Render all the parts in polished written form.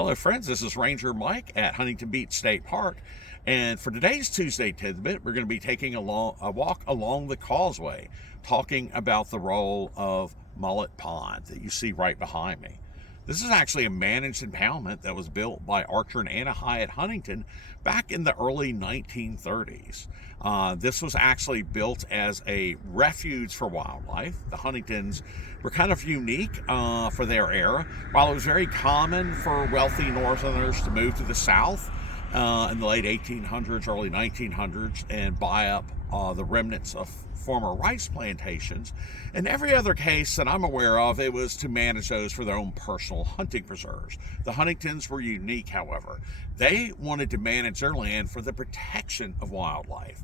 Hello, friends. This is Ranger Mike at Huntington Beach State Park. And for today's Tuesday Tidbit, we're going to be taking a walk along the causeway, talking about the role of Mullet Pond that you see right behind me. This is actually a managed impoundment that was built by Archer and Anna Hyatt Huntington back in the early 1930s. This was actually built as a refuge for wildlife. The Huntingtons were kind of unique for their era. While it was very common for wealthy Northerners to move to the South in the late 1800s, early 1900s, and buy up the remnants of former rice plantations. In every other case that I'm aware of, it was to manage those for their own personal hunting preserves. The Huntingtons were unique, however. They wanted to manage their land for the protection of wildlife.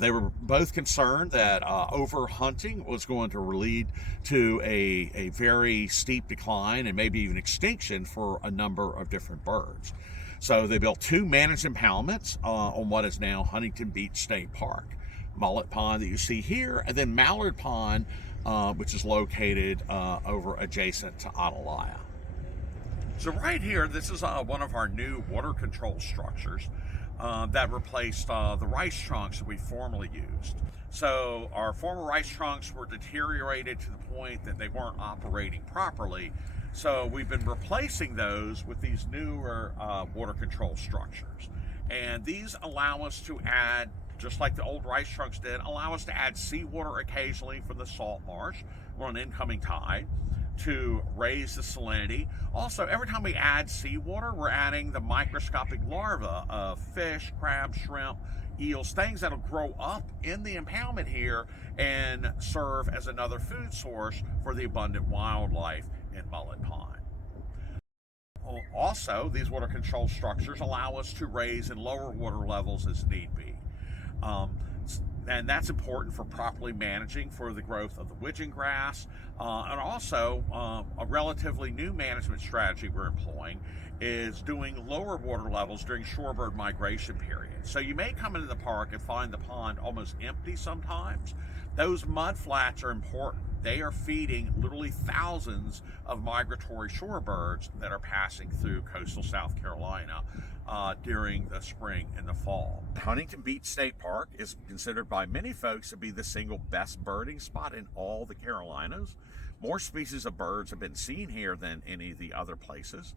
They were both concerned that overhunting was going to lead to a very steep decline and maybe even extinction for a number of different birds. So they built two managed impoundments on what is now Huntington Beach State Park. Mullet Pond that you see here, and then Mullet Pond, which is located over adjacent to Atalaya. So right here, this is one of our new water control structures that replaced the rice trunks that we formerly used. So our former rice trunks were deteriorated to the point that they weren't operating properly. So we've been replacing those with these newer water control structures. And these allow us to add, just like the old rice trunks did, allow us to add seawater occasionally from the salt marsh or an incoming tide to raise the salinity. Also, every time we add seawater, we're adding the microscopic larvae of fish, crabs, shrimp, eels, things that'll grow up in the impoundment here and serve as another food source for the abundant wildlife in Mullet Pond. Also, these water control structures allow us to raise and lower water levels as need be. And that's important for properly managing for the growth of the widgeon grass. And also, a relatively new management strategy we're employing is doing lower water levels during shorebird migration periods. So you may come into the park and find the pond almost empty sometimes. Those mud flats are important. They are feeding literally thousands of migratory shorebirds that are passing through coastal South Carolina during the spring and the fall. Huntington Beach State Park is considered by many folks to be the single best birding spot in all the Carolinas. More species of birds have been seen here than any of the other places.